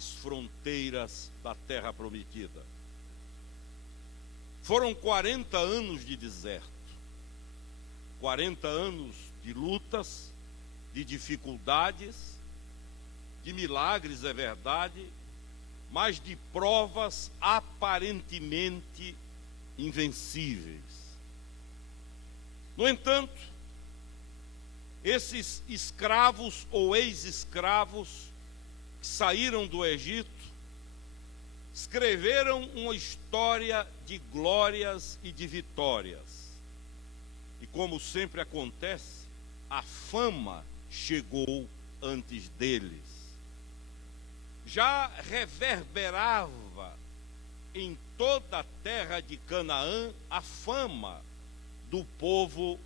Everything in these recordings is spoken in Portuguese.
as fronteiras da terra prometida. Foram 40 anos de deserto, 40 anos de lutas, de dificuldades, de milagres, é verdade, mas de provas aparentemente invencíveis. No entanto, esses escravos ou ex-escravos que saíram do Egito escreveram uma história de glórias e de vitórias. E como sempre acontece, a fama chegou antes deles. Já reverberava em toda a terra de Canaã a fama do povo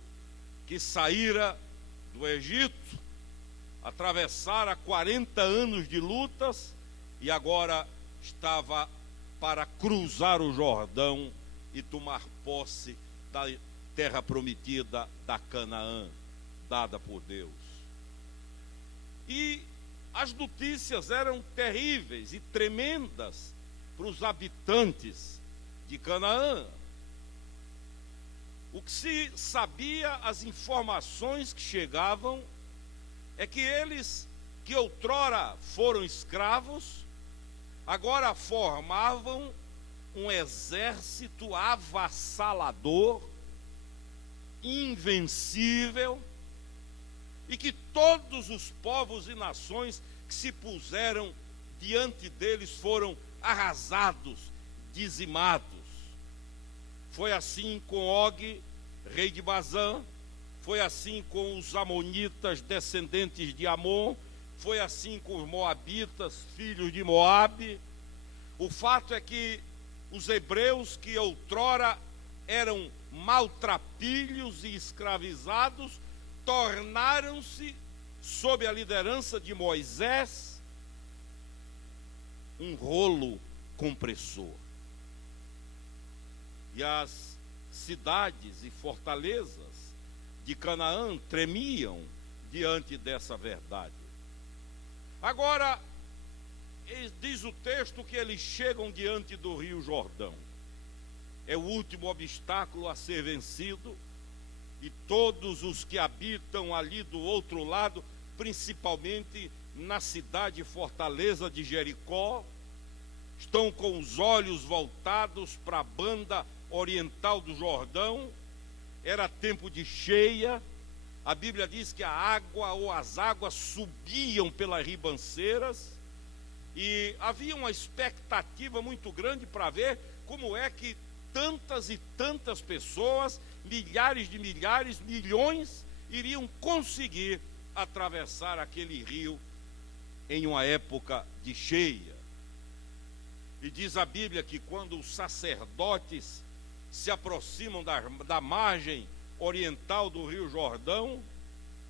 que saíra do Egito, atravessara 40 anos de lutas e agora estava para cruzar o Jordão e tomar posse da terra prometida da Canaã, dada por Deus. E as notícias eram terríveis e tremendas para os habitantes de Canaã. O que se sabia, as informações que chegavam, é que eles, que outrora foram escravos, agora formavam um exército avassalador, invencível, e que todos os povos e nações que se puseram diante deles foram arrasados, dizimados. Foi assim com Og, rei de Bazã, foi assim com os amonitas, descendentes de Amon, foi assim com os moabitas, filhos de Moabe. O fato é que os hebreus, que outrora eram maltrapilhos e escravizados, tornaram-se, sob a liderança de Moisés, um rolo compressor. E as cidades e fortalezas de Canaã tremiam diante dessa verdade. Agora, diz o texto que eles chegam diante do rio Jordão. É o último obstáculo a ser vencido, e todos os que habitam ali do outro lado, principalmente na cidade fortaleza de Jericó, estão com os olhos voltados para a banda oriental do Jordão. Era tempo de cheia. A Bíblia diz que a água ou as águas subiam pelas ribanceiras, e havia uma expectativa muito grande para ver como é que tantas e tantas pessoas, milhares de milhares, milhões, iriam conseguir atravessar aquele rio em uma época de cheia. E diz a Bíblia que quando os sacerdotes se aproximam da margem oriental do rio Jordão,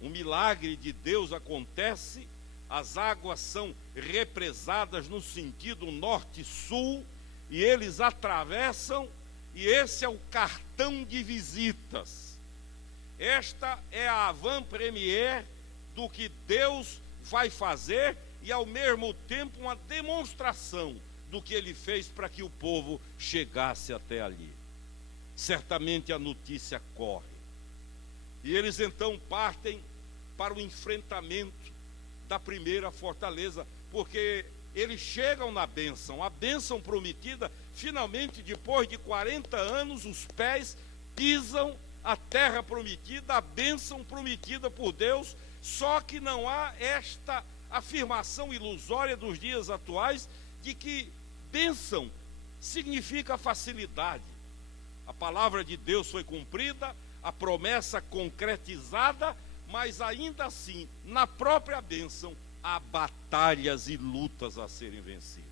um milagre de Deus acontece. As águas são represadas no sentido norte-sul, e eles atravessam, e esse é o cartão de visitas. Esta é a avant-première do que Deus vai fazer, e ao mesmo tempo uma demonstração do que ele fez para que o povo chegasse até ali. Certamente a notícia corre, e eles então partem para o enfrentamento da primeira fortaleza, porque eles chegam na bênção, a bênção prometida. Finalmente, depois de 40 anos, os pés pisam a terra prometida, a bênção prometida por Deus. Só que não há esta afirmação ilusória dos dias atuais de que bênção significa facilidade. A palavra de Deus foi cumprida, a promessa concretizada, mas ainda assim, na própria bênção, há batalhas e lutas a serem vencidas.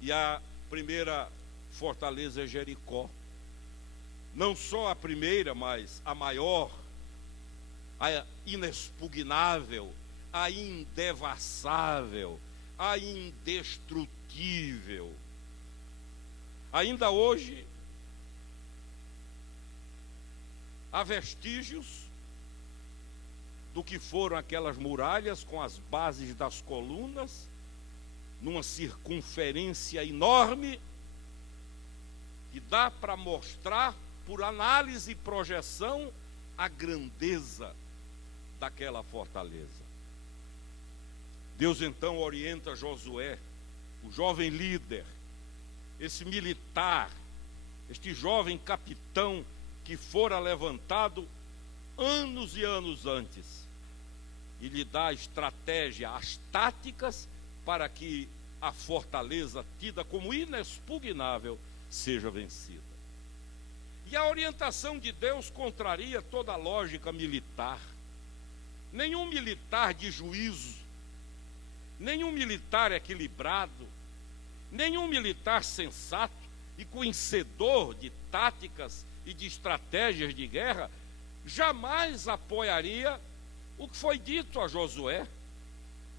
E a primeira fortaleza é Jericó. Não só a primeira, mas a maior, a inexpugnável, a indevassável, a indestrutível. Ainda hoje, há vestígios do que foram aquelas muralhas com as bases das colunas, numa circunferência enorme, que dá para mostrar, por análise e projeção, a grandeza daquela fortaleza. Deus então orienta Josué, o jovem líder, esse militar, este jovem capitão que fora levantado anos e anos antes, e lhe dá a estratégia, as táticas para que a fortaleza, tida como inexpugnável, seja vencida. E a orientação de Deus contraria toda a lógica militar. Nenhum militar de juízo, nenhum militar equilibrado, nenhum militar sensato e conhecedor de táticas e de estratégias de guerra jamais apoiaria o que foi dito a Josué.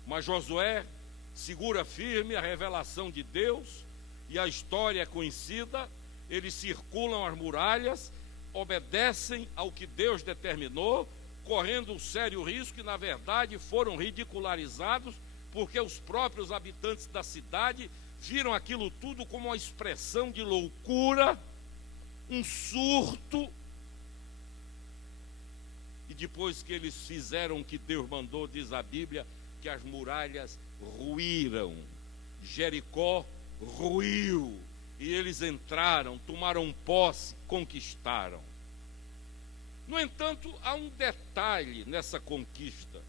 Mas Josué segura firme a revelação de Deus, e a história é conhecida. Eles circulam as muralhas, obedecem ao que Deus determinou, correndo um sério risco, e na verdade foram ridicularizados, porque os próprios habitantes da cidade viram aquilo tudo como uma expressão de loucura, um surto. E depois que eles fizeram o que Deus mandou, diz a Bíblia, que as muralhas ruíram, Jericó ruiu, e eles entraram, tomaram posse, conquistaram. No entanto, há um detalhe nessa conquista.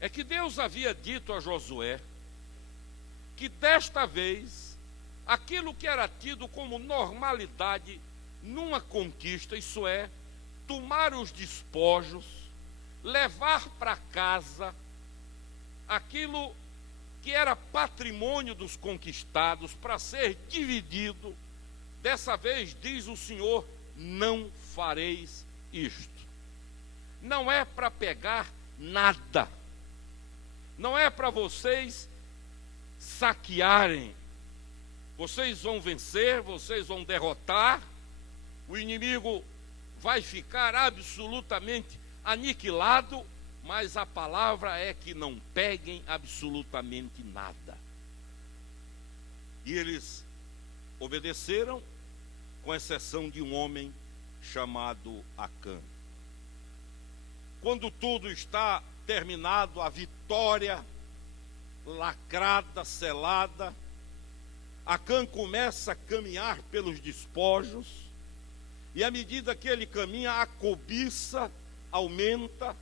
É que Deus havia dito a Josué que desta vez, aquilo que era tido como normalidade numa conquista, isso é, tomar os despojos, levar para casa aquilo que era patrimônio dos conquistados para ser dividido, dessa vez diz o Senhor: não fareis isto. Não é para pegar nada, não é para vocês saquearem. Vocês vão vencer, vocês vão derrotar, o inimigo vai ficar absolutamente aniquilado, mas a palavra é que não peguem absolutamente nada. E eles obedeceram, com exceção de um homem chamado Acã. Quando tudo está terminado, a vitória lacrada, selada, Acã começa a caminhar pelos despojos, e à medida que ele caminha, a cobiça aumenta,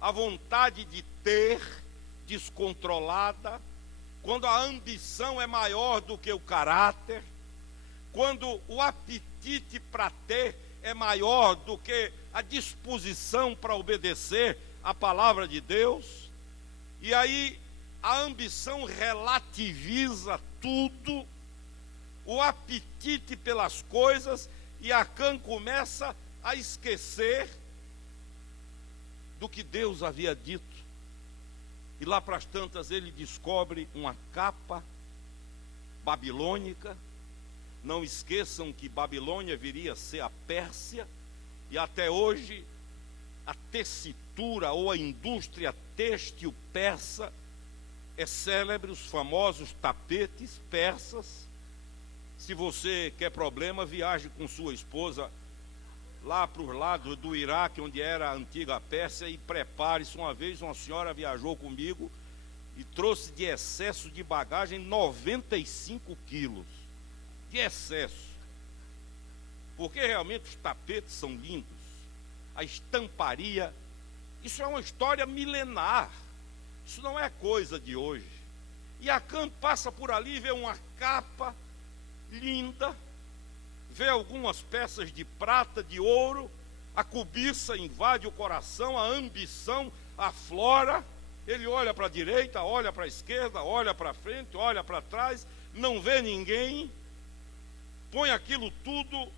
a vontade de ter descontrolada, quando a ambição é maior do que o caráter, quando o apetite para ter é maior do que a disposição para obedecer a palavra de Deus, e aí a ambição relativiza tudo, o apetite pelas coisas, e Acã começa a esquecer do que Deus havia dito. E lá para as tantas ele descobre uma capa babilônica. Não esqueçam que Babilônia viria a ser a Pérsia, e até hoje a tessitura ou a indústria têxtil persa é célebre, os famosos tapetes persas. Se você quer problema, viaje com sua esposa lá para os lados do Iraque, onde era a antiga Pérsia, e prepare-se. Uma vez uma senhora viajou comigo e trouxe de excesso de bagagem 95 quilos de excesso, porque realmente os tapetes são lindos, a estamparia, isso é uma história milenar, isso não é coisa de hoje. E Acã passa por ali e vê uma capa linda, vê algumas peças de prata, de ouro, a cobiça invade o coração, a ambição aflora. Ele olha para a direita, olha para a esquerda, olha para frente, olha para trás, não vê ninguém, põe aquilo tudo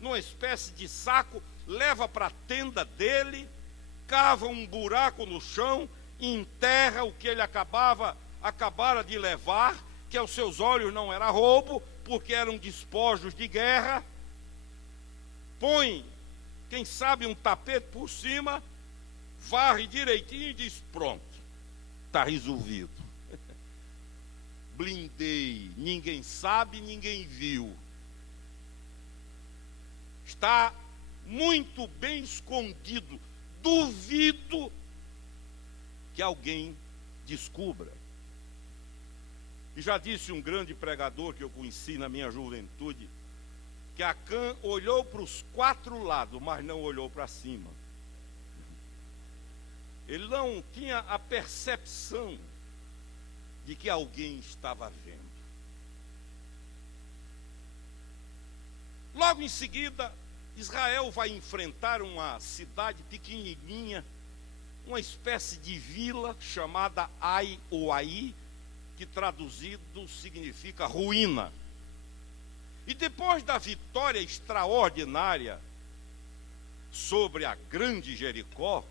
numa espécie de saco, leva para a tenda dele, cava um buraco no chão, enterra o que ele acabara de levar, que aos seus olhos não era roubo, porque eram despojos de guerra, põe, quem sabe, um tapete por cima, varre direitinho e diz: pronto, está resolvido. blindei, ninguém sabe, ninguém viu. Está muito bem escondido. Duvido que alguém descubra. E já disse um grande pregador que eu conheci na minha juventude, que Acã olhou para os 4 lados, mas não olhou para cima. Ele não tinha a percepção de que alguém estava vendo. Logo em seguida, Israel vai enfrentar uma cidade pequenininha, uma espécie de vila chamada Ai ou Ai, que traduzido significa ruína. E depois da vitória extraordinária sobre a grande Jericó,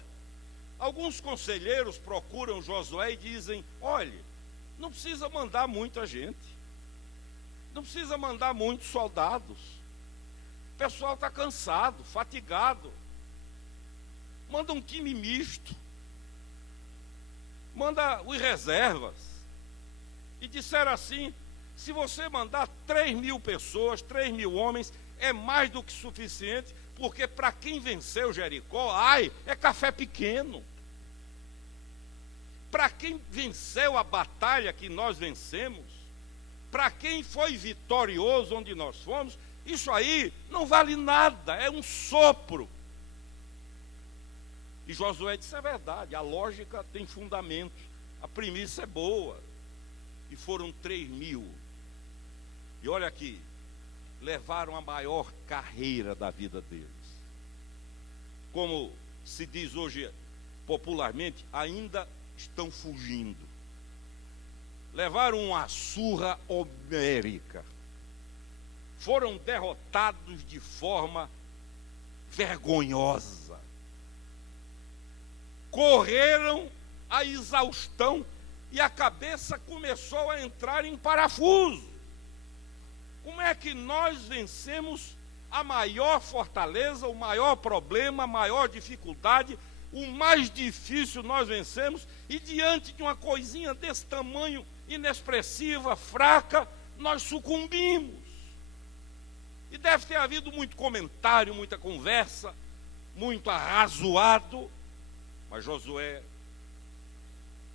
alguns conselheiros procuram Josué e dizem: olhe, não precisa mandar muita gente, não precisa mandar muitos soldados, o pessoal está cansado, fatigado, manda um time misto, manda os reservas. E disseram assim: se você mandar 3.000 pessoas, 3.000 homens, é mais do que suficiente, porque para quem venceu Jericó, Ai, é café pequeno. Para quem venceu a batalha que nós vencemos, para quem foi vitorioso onde nós fomos, isso aí não vale nada, é um sopro. E Josué disse: é verdade, a lógica tem fundamento, a premissa é boa. E foram 3.000. E olha aqui, levaram a maior carreira da vida deles. Como se diz hoje popularmente, ainda estão fugindo. Levaram uma surra homérica. Foram derrotados de forma vergonhosa. Correram a exaustão e a cabeça começou a entrar em parafuso. Como é que nós vencemos a maior fortaleza, o maior problema, a maior dificuldade, o mais difícil nós vencemos, e diante de uma coisinha desse tamanho, inexpressiva, fraca, nós sucumbimos? E deve ter havido muito comentário, muita conversa, muito arrazoado, mas Josué,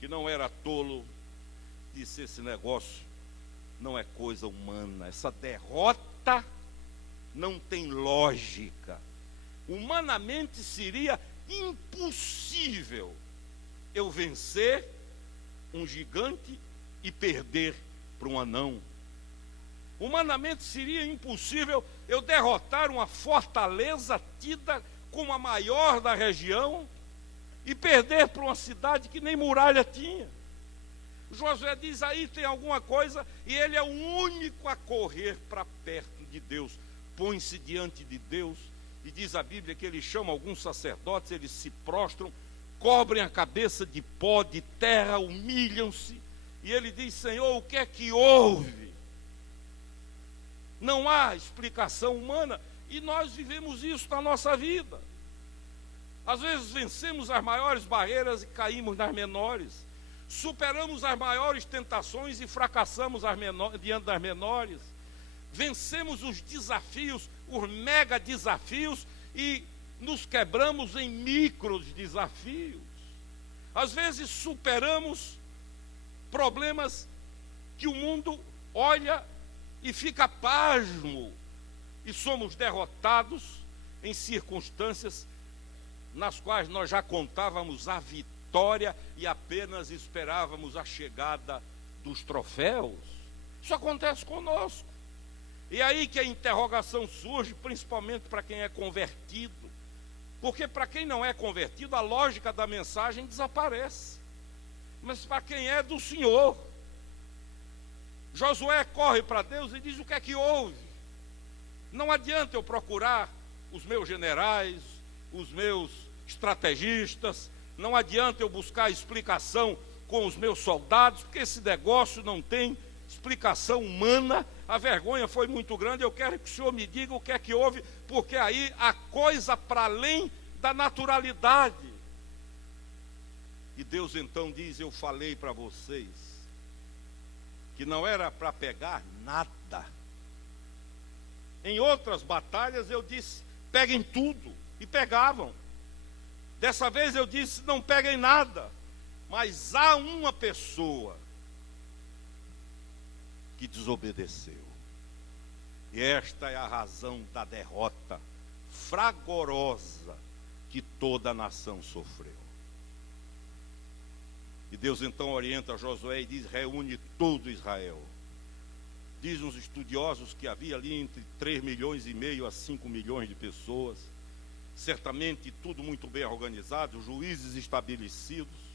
que não era tolo, disse: esse negócio não é coisa humana, essa derrota não tem lógica. Humanamente seria impossível eu vencer um gigante e perder para um anão. Humanamente seria impossível eu derrotar uma fortaleza tida como a maior da região e perder para uma cidade que nem muralha tinha. Josué diz: aí tem alguma coisa, e ele é o único a correr para perto de Deus. Põe-se diante de Deus, e diz a Bíblia que ele chama alguns sacerdotes, eles se prostram, cobrem a cabeça de pó, de terra, humilham-se, e ele diz: Senhor, o que é que houve? Não há explicação humana, e nós vivemos isso na nossa vida. Às vezes vencemos as maiores barreiras e caímos nas menores. Superamos as maiores tentações e fracassamos diante das menores. Vencemos os desafios, os mega desafios, e nos quebramos em micros desafios. Às vezes superamos problemas que o mundo olha e fica pasmo, e somos derrotados em circunstâncias nas quais nós já contávamos a vitória e apenas esperávamos a chegada dos troféus. Isso acontece conosco. E aí que a interrogação surge, principalmente para quem é convertido. Porque para quem não é convertido, a lógica da mensagem desaparece. Mas para quem é do Senhor, Josué corre para Deus e diz: o que é que houve? Não adianta eu procurar os meus generais, os meus estrategistas, não adianta eu buscar explicação com os meus soldados, porque esse negócio não tem explicação humana. A vergonha foi muito grande. Eu quero que o Senhor me diga o que é que houve, porque aí há coisa para além da naturalidade. E Deus então diz: eu falei para vocês que não era para pegar nada. Em outras batalhas eu disse, peguem tudo, e pegavam. Dessa vez eu disse, não peguem nada. Mas há uma pessoa que desobedeceu. E esta é a razão da derrota fragorosa que toda a nação sofreu. E Deus então orienta Josué e diz, reúne todo Israel. Dizem os estudiosos que havia ali entre 3,5 milhões a 5 milhões de pessoas. Certamente tudo muito bem organizado, juízes estabelecidos.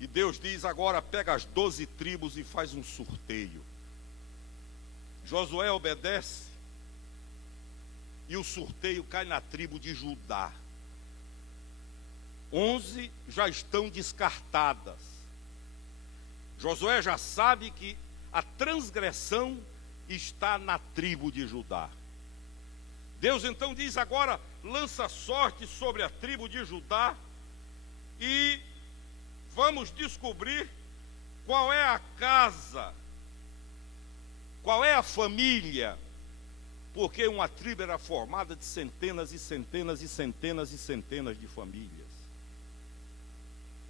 E Deus diz, agora pega as 12 tribos e faz um sorteio. Josué obedece e o sorteio cai na tribo de Judá. 11 já estão descartadas. Josué já sabe que a transgressão está na tribo de Judá. Deus então diz agora, lança sorte sobre a tribo de Judá e vamos descobrir qual é a casa, qual é a família, porque uma tribo era formada de centenas e centenas e centenas e centenas de famílias.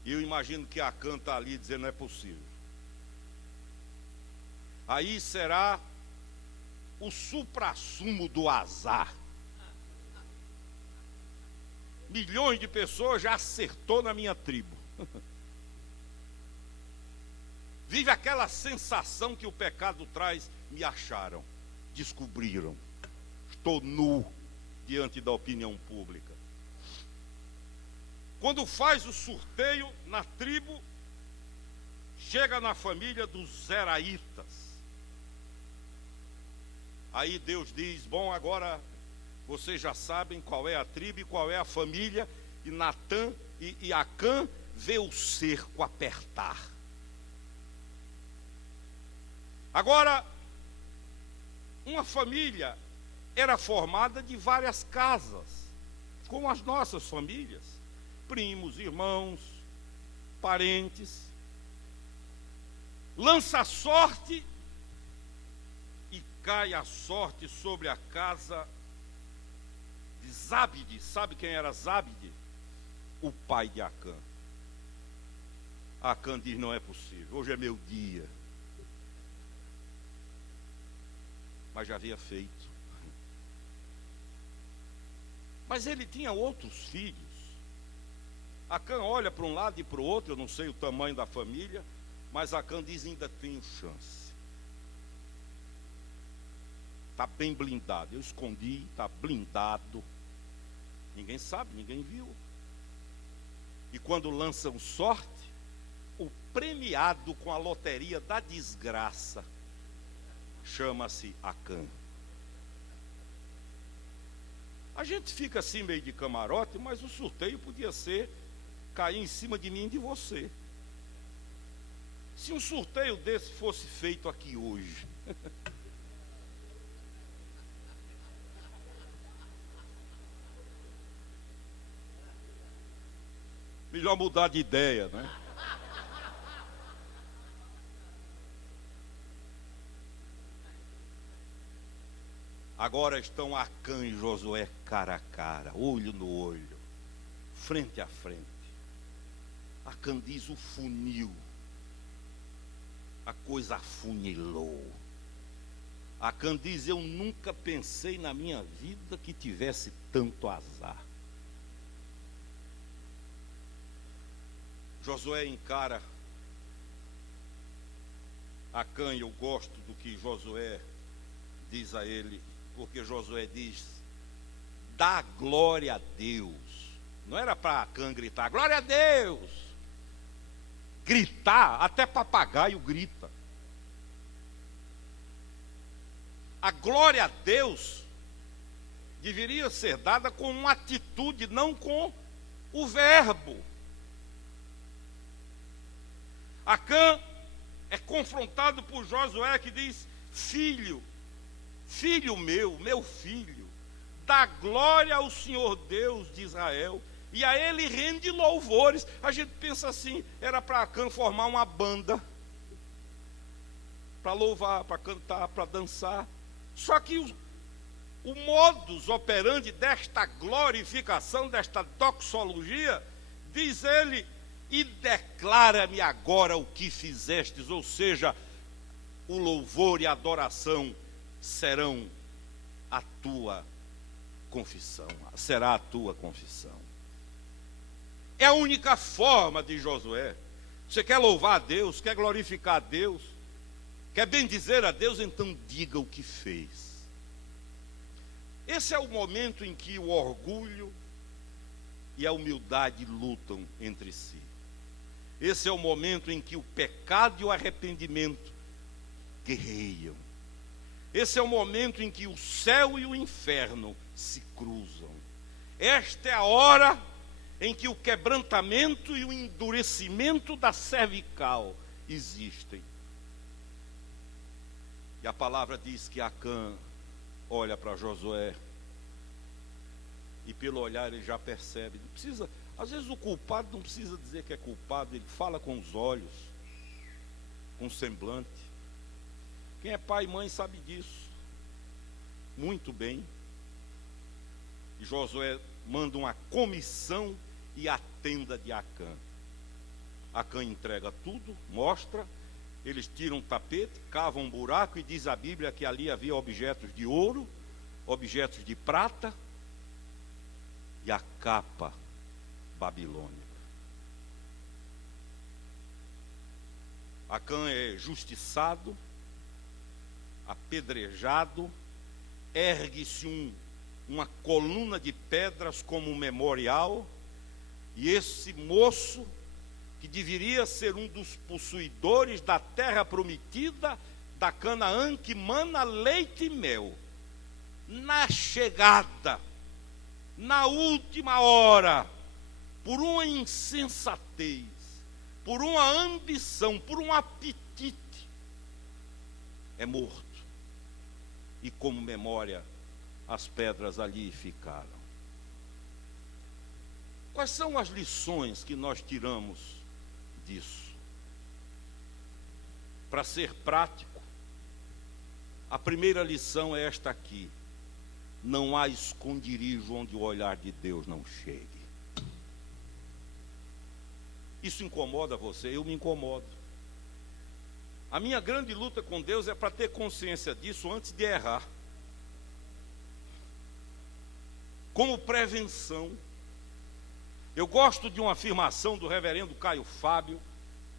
E eu imagino que Acã está ali dizendo, não é possível. Aí será o suprassumo do azar. Milhões de pessoas já acertou na minha tribo. Vive aquela sensação que o pecado traz, me acharam, descobriram, estou nu diante da opinião pública. Quando faz o sorteio na tribo, chega na família dos Zeraitas. Aí Deus diz, bom, agora vocês já sabem qual é a tribo e qual é a família. E Natã e Acã vê o cerco apertar. Agora, uma família era formada de várias casas, como as nossas famílias. Primos, irmãos, parentes. Lança a sorte e cai a sorte sobre a casa de Zabde. Sabe quem era Zabde? O pai de Acã. Acã diz, não é possível, hoje é meu dia. Mas já havia feito. Mas ele tinha outros filhos. Acã olha para um lado e para o outro, eu não sei o tamanho da família, mas Acã diz, ainda tenho chance. Está bem blindado, eu escondi, está blindado. Ninguém sabe, ninguém viu. E quando lançam sorte, o premiado com a loteria da desgraça chama-se Acã. A gente fica assim meio de camarote, mas o sorteio podia ser cair em cima de mim e de você. Se um sorteio desse fosse feito aqui hoje, melhor mudar de ideia, né? Agora estão Acã e Josué cara a cara, olho no olho, frente a frente. Acã diz, o funil, a coisa afunilou. Acã diz, eu nunca pensei na minha vida que tivesse tanto azar. Josué encara Acã, e eu gosto do que Josué diz a ele, porque Josué diz, dá glória a Deus. Não era para Acã gritar, glória a Deus. Gritar, até papagaio grita. A glória a Deus deveria ser dada com uma atitude, não com o verbo. Acã é confrontado por Josué, que diz, filho meu filho, dá glória ao Senhor Deus de Israel, e a ele rende louvores. A gente pensa assim, era para Acã formar uma banda. para louvar, para cantar, para dançar. Só que o modus operandi desta glorificação, desta doxologia, diz ele: e declara-me agora o que fizestes, ou seja, o louvor e a adoração serão a tua confissão, será a tua confissão. É a única forma, de Josué. Você quer louvar a Deus, quer glorificar a Deus, quer bendizer a Deus, então diga o que fez. Esse é o momento em que o orgulho e a humildade lutam entre si. Esse é o momento em que o pecado e o arrependimento guerreiam. Esse é o momento em que o céu e o inferno se cruzam. Esta é a hora em que o quebrantamento e o endurecimento da cervical existem. E a palavra diz que Acã olha para Josué e pelo olhar ele já percebe. Não precisa, às vezes o culpado não precisa dizer que é culpado, ele fala com os olhos, com o semblante. Quem é pai e mãe sabe disso muito bem. E Josué manda uma comissão e a tenda de Acã. Acã entrega tudo, mostra. Eles tiram um tapete, cavam um buraco e diz a Bíblia que ali havia objetos de ouro, objetos de prata e a capa babilônica. Acã é justiçado, apedrejado, ergue-se uma coluna de pedras como um memorial, e esse moço, que deveria ser um dos possuidores da terra prometida, da Canaã, que mana leite e mel, na chegada, na última hora, por uma insensatez, por uma ambição, por um apetite, é morto. E como memória, as pedras ali ficaram. Quais são as lições que nós tiramos disso? Para ser prático, a primeira lição é esta aqui: não há esconderijo onde o olhar de Deus não chegue. Isso incomoda você? Eu me incomodo. A minha grande luta com Deus é para ter consciência disso antes de errar. Como prevenção. Eu gosto de uma afirmação do reverendo Caio Fábio,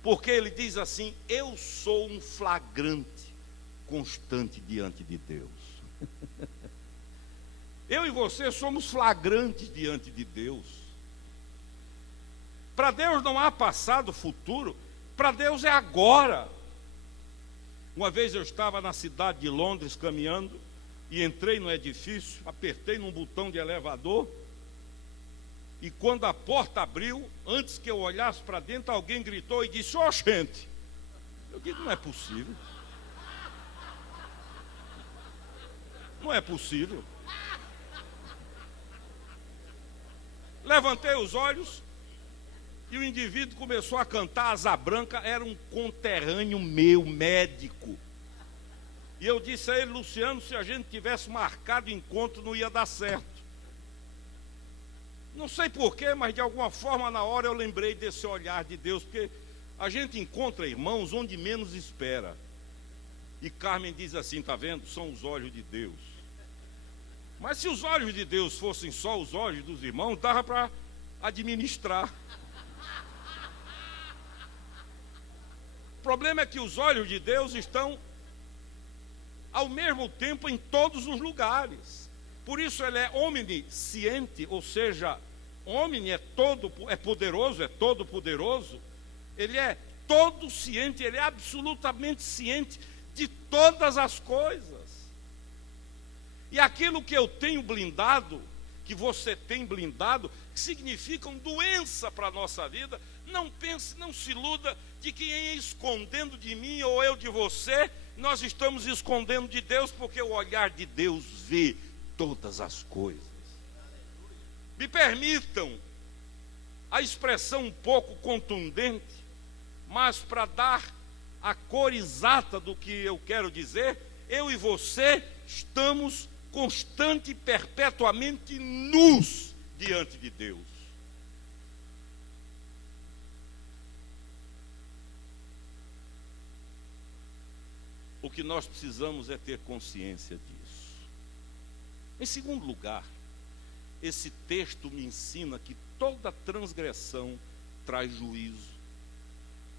porque ele diz assim: eu sou um flagrante constante diante de Deus. Eu e você somos flagrantes diante de Deus. Para Deus não há passado, futuro, para Deus é agora. Uma vez eu estava na cidade de Londres caminhando e entrei no edifício, apertei num botão de elevador, e quando a porta abriu, antes que eu olhasse para dentro, alguém gritou e disse: "Ô, gente!" Eu disse: não é possível. Não é possível. Levantei os olhos e o indivíduo começou a cantar Asa Branca. Era um conterrâneo meu, médico. E eu disse a ele: Luciano, se a gente tivesse marcado encontro, não ia dar certo. Não sei porquê, mas de alguma forma na hora eu lembrei desse olhar de Deus, porque a gente encontra irmãos onde menos espera. E Carmen diz assim: está vendo? São os olhos de Deus. Mas se os olhos de Deus fossem só os olhos dos irmãos, dava para administrar. O problema é que os olhos de Deus estão ao mesmo tempo em todos os lugares. Por isso ele é onisciente, ou seja, homem é poderoso, é todo poderoso. Ele é todo ciente, ele é absolutamente ciente de todas as coisas. E aquilo que eu tenho blindado, que você tem blindado, que significam doença para a nossa vida, não pense, não se iluda de que escondendo de mim ou eu de você, nós estamos escondendo de Deus, porque o olhar de Deus vê todas as coisas. Me permitam a expressão um pouco contundente, mas para dar a cor exata do que eu quero dizer, eu e você estamos constante e perpetuamente nus diante de Deus. O que nós precisamos é ter consciência disso. Em segundo lugar, esse texto me ensina que toda transgressão traz juízo,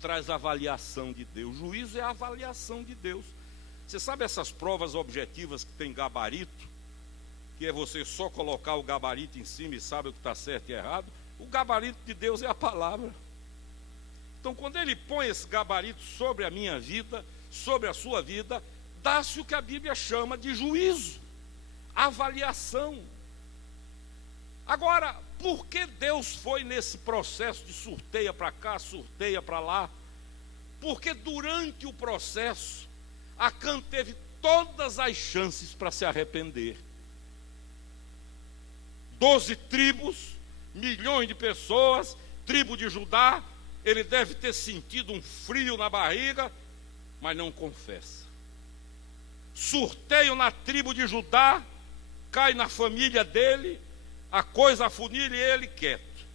traz avaliação de Deus. Juízo é a avaliação de Deus. Você sabe essas provas objetivas que tem gabarito, que é você só colocar o gabarito em cima e sabe o que está certo e errado? O gabarito de Deus é a palavra. Então, quando Ele põe esse gabarito sobre a minha vida, sobre a sua vida, dá-se o que a Bíblia chama de juízo, avaliação. Agora, por que Deus foi nesse processo de sorteia para cá, sorteia para lá? Porque durante o processo, Acã teve todas as chances para se arrepender. 12 tribos, milhões de pessoas, tribo de Judá, ele deve ter sentido um frio na barriga, mas não confessa. Sorteio na tribo de Judá, cai na família dele, a coisa afunilha e ele quieto.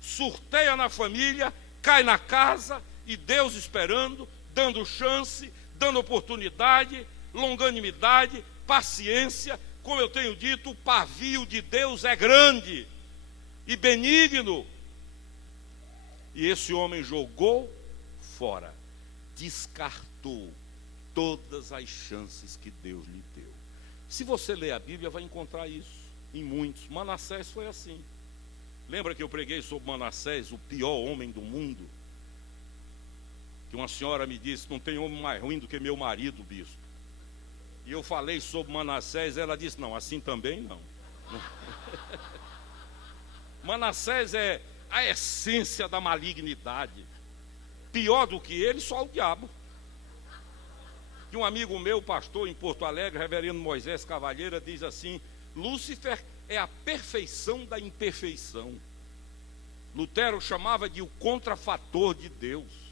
Sorteia na família, cai na casa e Deus esperando, dando chance, dando oportunidade, longanimidade, paciência. Como eu tenho dito, o pavio de Deus é grande e benigno. E esse homem jogou fora, descartou todas as chances que Deus lhe deu. Se você ler a Bíblia, vai encontrar isso em muitos. Manassés foi assim. Lembra que eu preguei sobre Manassés, o pior homem do mundo? Que uma senhora me disse, não tem homem mais ruim do que meu marido, bispo. E eu falei sobre Manassés, ela disse, não, assim também não. Manassés é a essência da malignidade. Pior do que ele, só o diabo. E um amigo meu, pastor em Porto Alegre, reverendo Moisés Cavalheira, diz assim, Lúcifer é a perfeição da imperfeição. Lutero chamava de o contrafator de Deus.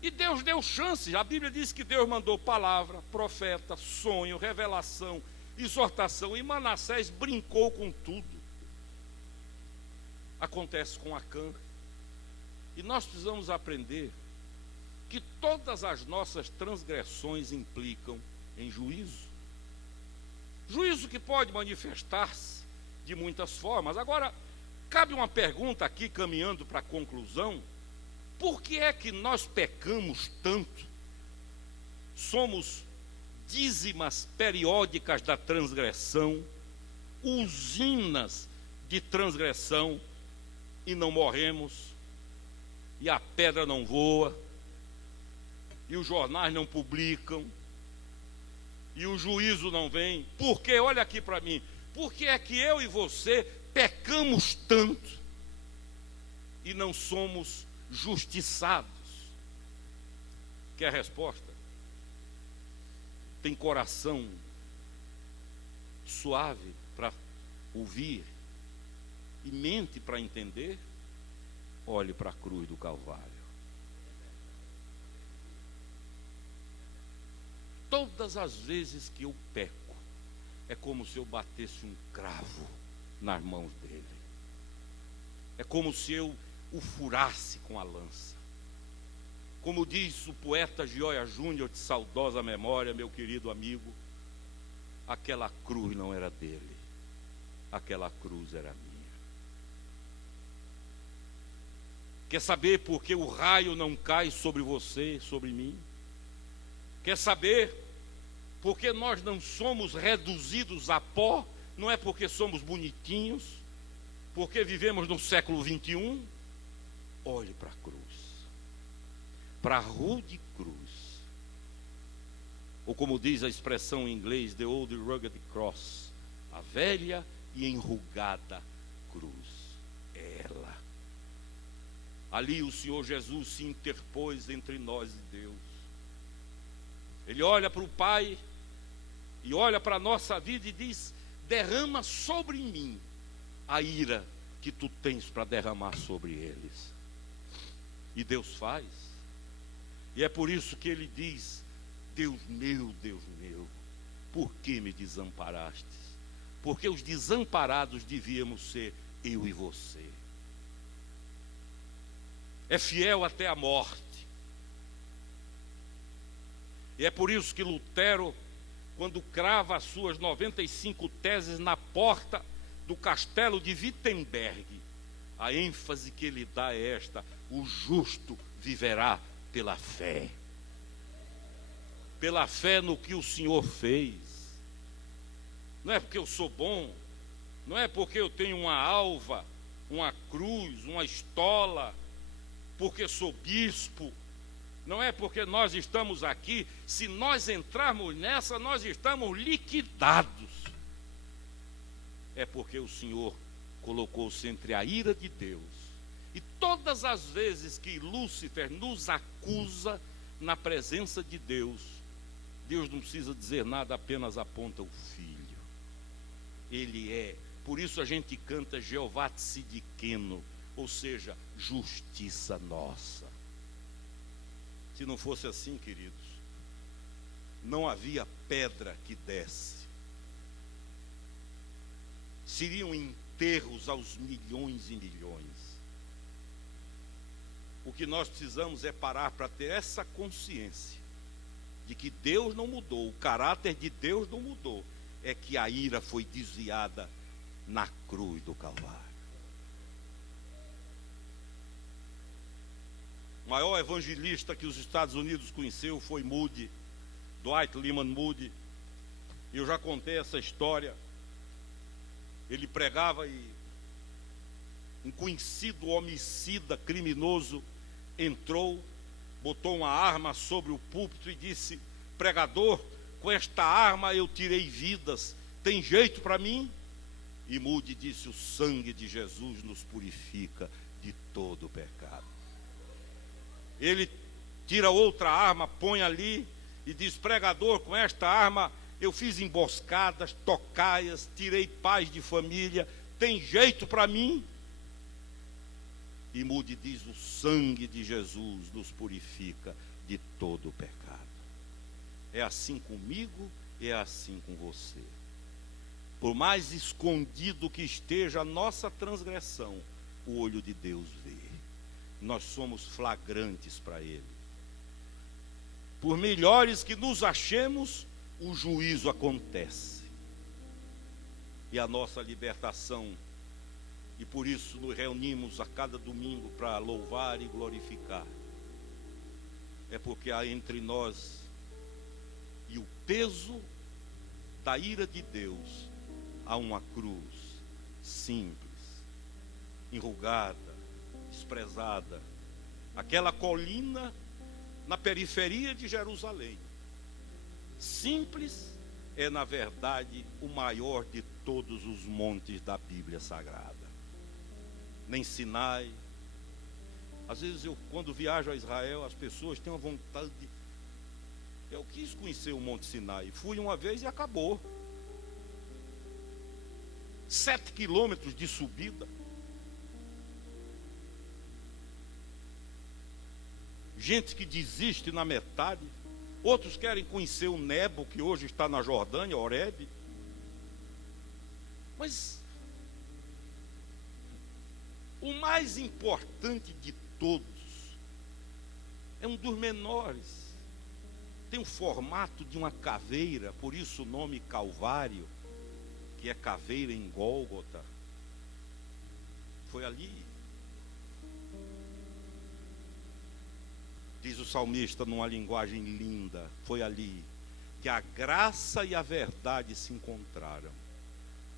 E Deus deu chances. A Bíblia diz que Deus mandou palavra, profeta, sonho, revelação, exortação. E Manassés brincou com tudo. Acontece com Acã. E nós precisamos aprender que todas as nossas transgressões implicam em juízo. Juízo que pode manifestar-se de muitas formas. Agora, cabe uma pergunta aqui, caminhando para a conclusão. Por que é que nós pecamos tanto? Somos dízimas periódicas da transgressão, usinas de transgressão, e não morremos, e a pedra não voa, e os jornais não publicam, e o juízo não vem. Por quê? Olha aqui para mim. Por que é que eu e você pecamos tanto e não somos justiçados? Quer a resposta? Tem coração suave para ouvir e mente para entender? Olhe para a cruz do Calvário. Todas as vezes que eu peco, é como se eu batesse um cravo nas mãos dele. É como se eu o furasse com a lança. Como diz o poeta Gioia Júnior, de saudosa memória, meu querido amigo, aquela cruz não era dele, aquela cruz era minha. Quer saber por que o raio não cai sobre você, sobre mim? Quer saber por que nós não somos reduzidos a pó? Não é porque somos bonitinhos, porque vivemos no século 21. Olhe para a cruz, para a rude cruz, ou como diz a expressão em inglês, the old rugged cross, a velha e enrugada cruz, é ela. Ali o Senhor Jesus se interpôs entre nós e Deus. Ele olha para o Pai e olha para a nossa vida e diz, derrama sobre mim a ira que tu tens para derramar sobre eles. E Deus faz. E é por isso que ele diz: Deus meu, por que me desamparastes? Porque os desamparados devíamos ser eu e você. É fiel até a morte. E é por isso que Lutero, quando crava as suas 95 teses na porta do castelo de Wittenberg, a ênfase que ele dá é esta: o justo viverá pela fé. Pela fé no que o Senhor fez. Não é porque eu sou bom, não é porque eu tenho uma alva, uma cruz, uma estola, porque sou bispo, não é porque nós estamos aqui. Se nós entrarmos nessa, nós estamos liquidados. É porque o Senhor colocou-se entre a ira de Deus. E todas as vezes que Lúcifer nos acusa na presença de Deus, Deus não precisa dizer nada, apenas aponta o Filho. Ele é. Por isso a gente canta Jeová Tzidkenu, ou seja, justiça nossa. Se não fosse assim, queridos, não havia pedra que desce. Seriam enterros aos milhões e milhões. O que nós precisamos é parar para ter essa consciência de que Deus não mudou, o caráter de Deus não mudou. É que a ira foi desviada na cruz do Calvário. O maior evangelista que os Estados Unidos conheceu foi Moody, Dwight Lyman Moody. Eu já contei essa história. Ele pregava e um conhecido homicida criminoso entrou, botou uma arma sobre o púlpito e disse: pregador, com esta arma eu tirei vidas, tem jeito para mim? E Moody disse: o sangue de Jesus nos purifica de todo o pecado. Ele tira outra arma, põe ali e diz: pregador, com esta arma eu fiz emboscadas, tocaias, tirei paz de família, tem jeito para mim? E Moody diz: o sangue de Jesus nos purifica de todo o pecado. É assim comigo, é assim com você. Por mais escondido que esteja a nossa transgressão, o olho de Deus vê. Nós somos flagrantes para Ele. Por melhores que nos achemos, o juízo acontece. E a nossa libertação. E por isso nos reunimos a cada domingo para louvar e glorificar. É porque há entre nós e o peso da ira de Deus, há uma cruz simples, enrugada, desprezada, aquela colina na periferia de Jerusalém. Simples é, na verdade, o maior de todos os montes da Bíblia Sagrada. Nem Sinai. Às vezes eu, quando viajo a Israel, as pessoas têm uma vontade de... Eu quis conhecer o Monte Sinai. Fui uma vez e acabou. 7 quilômetros de subida. Gente que desiste na metade. Outros querem conhecer o Nebo, que hoje está na Jordânia, Horebe. Mas o mais importante de todos é um dos menores. Tem o formato de uma caveira, por isso o nome Calvário, que é caveira em Gólgota. Foi ali. Diz o salmista numa linguagem linda, foi ali que a graça e a verdade se encontraram,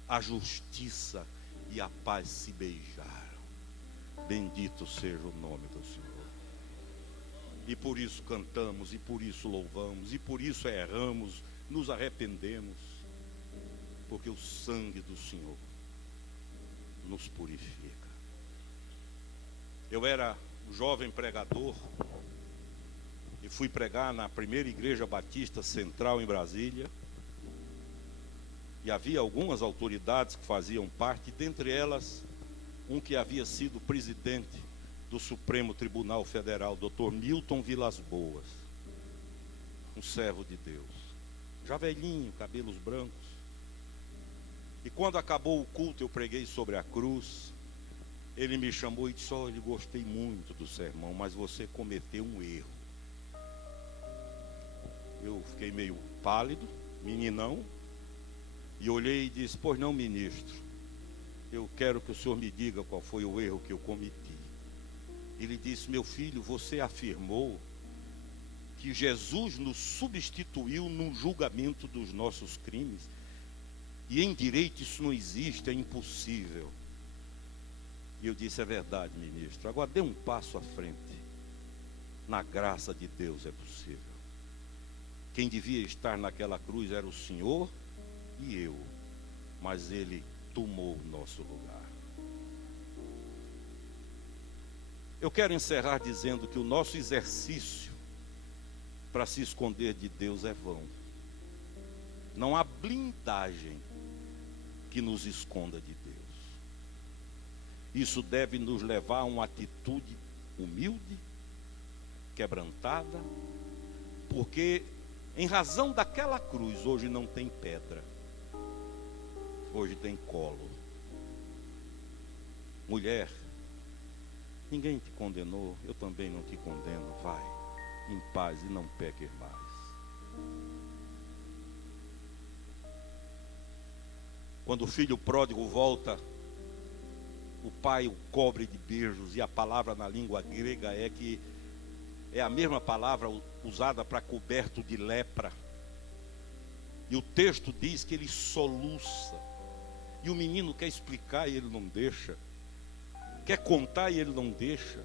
a justiça e a paz se beijaram. Bendito seja o nome do Senhor. E por isso cantamos, e por isso louvamos, e por isso erramos, nos arrependemos, porque o sangue do Senhor nos purifica. Eu era um jovem pregador e fui pregar na primeira igreja batista central em Brasília, e havia algumas autoridades que faziam parte, dentre elas um que havia sido presidente do Supremo Tribunal Federal, Dr. Milton Vilas Boas, um servo de Deus, já velhinho, cabelos brancos. E quando acabou o culto, eu preguei sobre a cruz. Ele me chamou e disse: olha, gostei muito do sermão, mas você cometeu um erro. Eu fiquei meio pálido, meninão, e olhei e disse: pois não, ministro, eu quero que o senhor me diga qual foi o erro que eu cometi. Ele disse: meu filho, você afirmou que Jesus nos substituiu no julgamento dos nossos crimes, e em direito isso não existe, é impossível. E eu disse: é verdade, ministro, agora dê um passo à frente. Na graça de Deus é possível. Quem devia estar naquela cruz era o Senhor e eu, mas Ele tomou o nosso lugar. Eu quero encerrar dizendo que o nosso exercício para se esconder de Deus é vão. Não há blindagem que nos esconda de Deus. Isso deve nos levar a uma atitude humilde, quebrantada, porque em razão daquela cruz, hoje não tem pedra, hoje tem colo. Mulher, ninguém te condenou, eu também não te condeno. Vai em paz e não peques mais. Quando o filho pródigo volta, o pai o cobre de beijos, e a palavra na língua grega é a mesma palavra usada para coberto de lepra. E o texto diz que ele soluça. E o menino quer explicar e ele não deixa. Quer contar e ele não deixa.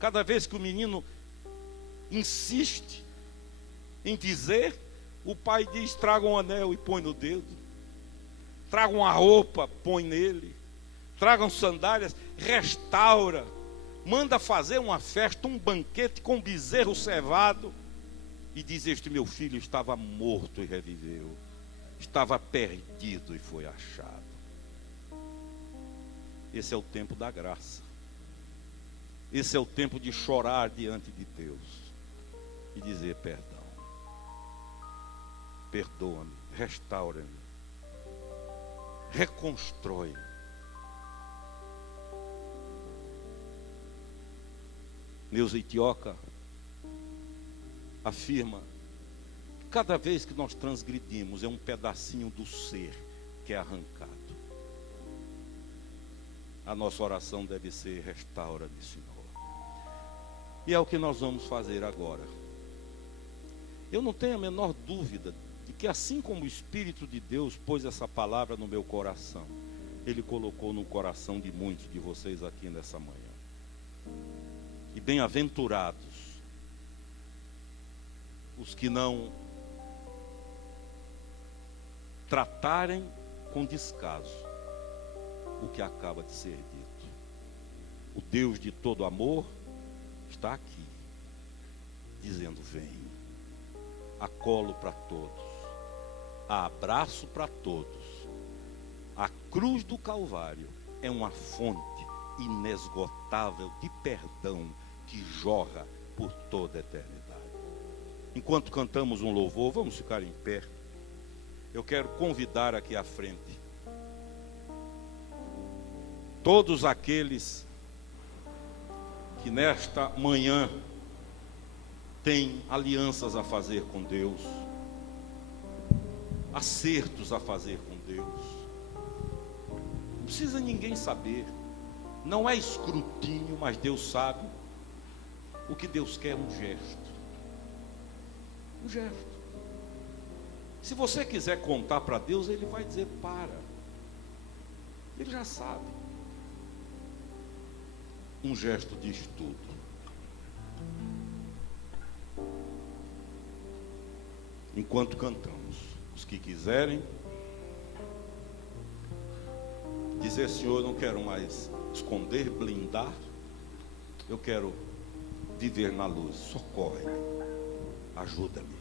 Cada vez que o menino insiste em dizer, o pai diz: traga um anel e põe no dedo. Traga uma roupa, põe nele. Tragam sandálias, restaura. Manda fazer uma festa, um banquete com bezerro cevado. E diz: este meu filho estava morto e reviveu. Estava perdido e foi achado. Esse é o tempo da graça. Esse é o tempo de chorar diante de Deus e dizer: perdão, perdoa-me, restaura-me, reconstrói. Neuza Itioca afirma que cada vez que nós transgredimos é um pedacinho do ser que é arrancado. A nossa oração deve ser: restaura-me, Senhor. E é o que nós vamos fazer agora. Eu não tenho a menor dúvida de que, assim como o Espírito de Deus pôs essa palavra no meu coração, Ele colocou no coração de muitos de vocês aqui nessa manhã. E bem-aventurados os que não tratarem com descaso o que acaba de ser dito. O Deus de todo amor está aqui, dizendo: vem. Há colo para todos, há abraço para todos. A cruz do Calvário é uma fonte inesgotável de perdão que jorra por toda a eternidade. Enquanto cantamos um louvor, vamos ficar em pé. Eu quero convidar aqui à frente todos aqueles que nesta manhã têm alianças a fazer com Deus, acertos a fazer com Deus. Não precisa ninguém saber, não é escrutínio, mas Deus sabe. O que Deus quer é um gesto. Um gesto. Se você quiser contar para Deus, Ele vai dizer: para. Ele já sabe. Um gesto diz tudo. Enquanto cantamos, os que quiserem dizer: Senhor, eu não quero mais esconder, blindar, eu quero viver na luz. Socorre-me, ajuda-me.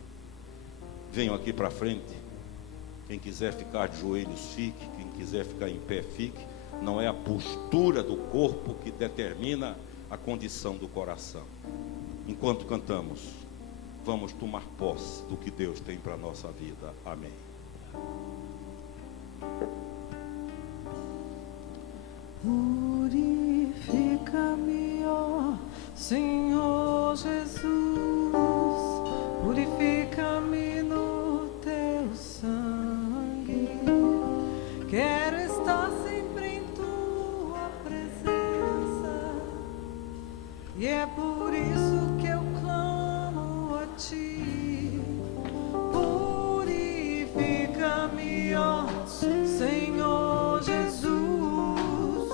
Venham aqui para frente. Quem quiser ficar de joelhos, fique. Quem quiser ficar em pé, fique. Não é a postura do corpo que determina a condição do coração. Enquanto cantamos, vamos tomar posse do que Deus tem para a nossa vida. Amém. Purifica-me, ó Senhor Jesus, purifica-me no teu sangue. Quero estar sempre em tua presença, e é por isso que eu clamo a ti. Purifica-me, ó Senhor Jesus,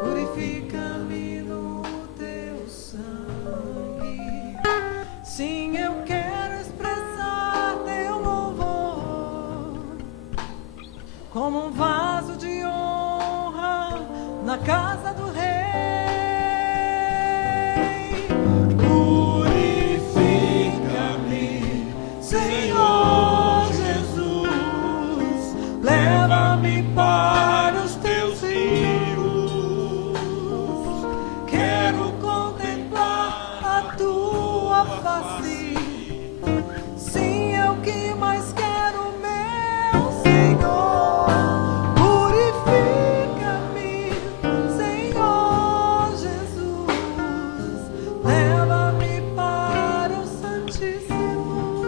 purifica-me no teu sangue. Sim, eu quero expressar teu louvor como um vaso de honra na casa do rei. Purifica-me, Senhor Jesus, leva-me para os teus rios. Quero contemplar a tua face. Sim, é o que mais quero, meu Senhor. Purifica-me, Senhor Jesus, leva-me para o Santíssimo.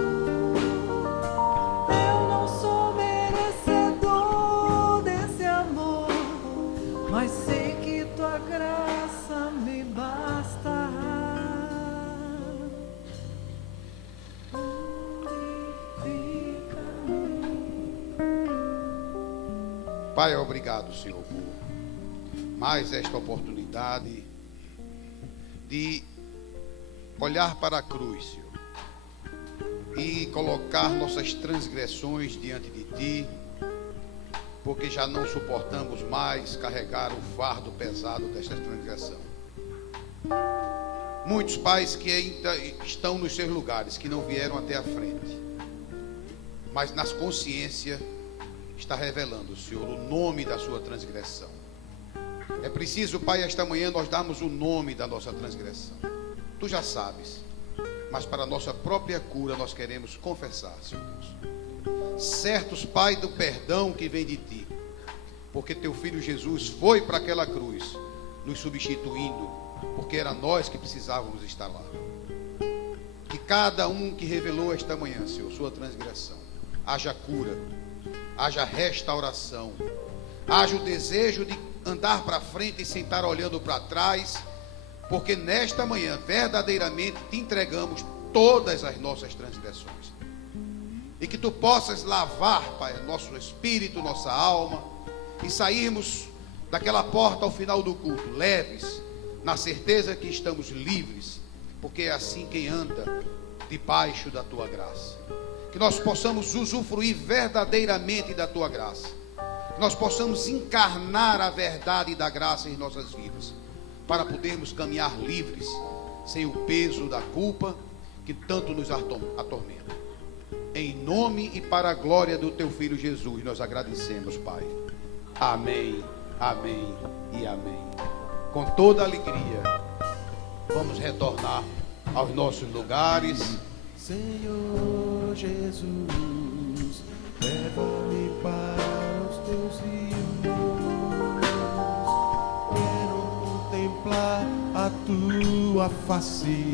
Eu não sou merecedor desse amor, mas sei que tua graça me basta. Pai, obrigado, Senhor, por mais esta oportunidade de olhar para a cruz, Senhor, e colocar nossas transgressões diante de Ti, porque já não suportamos mais carregar o fardo pesado desta transgressão. Muitos pais que ainda estão nos seus lugares, que não vieram até a frente, mas nas consciências está revelando, Senhor, o nome da sua transgressão. É preciso, Pai, esta manhã nós darmos o nome da nossa transgressão. Tu já sabes, mas para a nossa própria cura nós queremos confessar, Senhor Deus. Certos, Pai, do perdão que vem de Ti, porque Teu Filho Jesus foi para aquela cruz, nos substituindo, porque era nós que precisávamos estar lá. Que cada um que revelou esta manhã, Senhor, sua transgressão, haja cura, haja restauração, haja o desejo de andar para frente e sentar olhando para trás, porque nesta manhã verdadeiramente te entregamos todas as nossas transgressões, e que tu possas lavar, Pai, nosso espírito, nossa alma, e sairmos daquela porta ao final do culto leves, na certeza que estamos livres, porque é assim quem anda debaixo da tua graça. Que nós possamos usufruir verdadeiramente da tua graça, que nós possamos encarnar a verdade da graça em nossas vidas, para podermos caminhar livres, sem o peso da culpa que tanto nos atormenta. Em nome e para a glória do teu Filho Jesus, nós agradecemos, Pai. Amém, amém e amém. Com toda alegria, vamos retornar aos nossos lugares. Senhor Jesus, leva-me para os teus rios. Quero contemplar a tua face.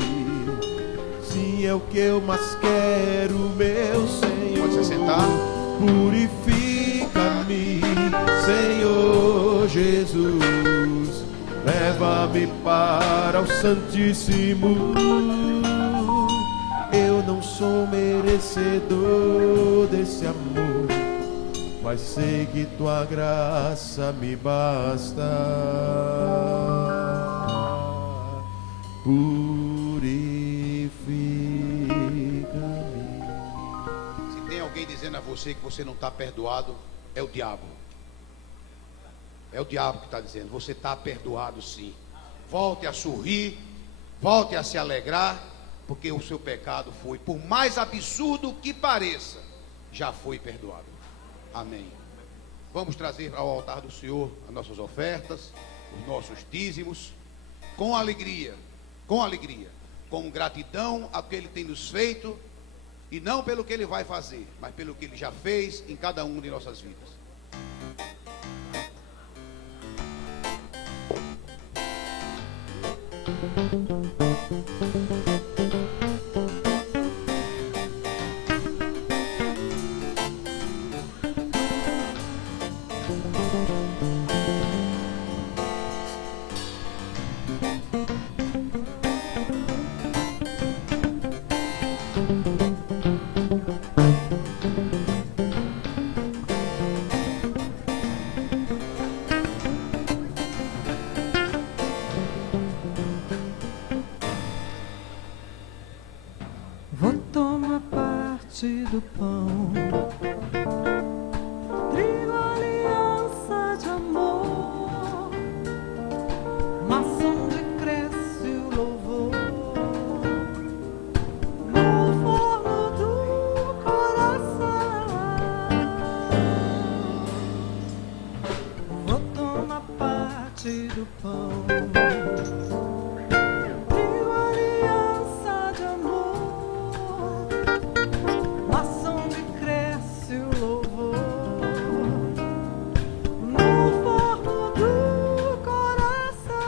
Sim, é o que eu mais quero, meu Senhor. Pode se sentar. Purifica-me, Senhor Jesus, leva-me para o Santíssimo. Eu não sou merecedor desse amor, mas sei que tua graça me basta. Purifica-me. Se tem alguém dizendo a você que você não está perdoado, é o diabo. É o diabo que está dizendo, você está perdoado sim. Volte a sorrir, volte a se alegrar, porque o seu pecado foi, por mais absurdo que pareça, já foi perdoado. Amém. Vamos trazer ao altar do Senhor as nossas ofertas, os nossos dízimos, com alegria, com gratidão ao que Ele tem nos feito, e não pelo que Ele vai fazer, mas pelo que Ele já fez em cada uma de nossas vidas. Vou tomar parte do pão, trigo, aliança de amor, maçã onde cresce o louvor, no forno do coração. Vou tomar parte do pão, trigo, aliança de amor, maçã onde cresce o louvor, no forno do coração.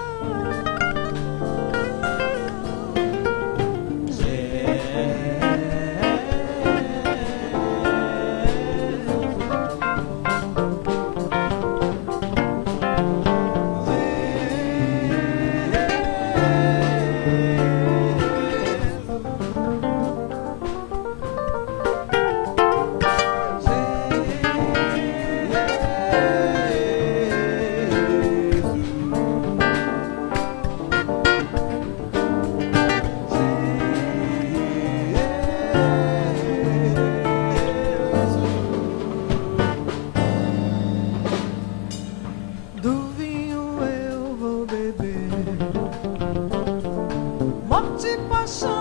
Do vinho eu vou beber, morte e paixão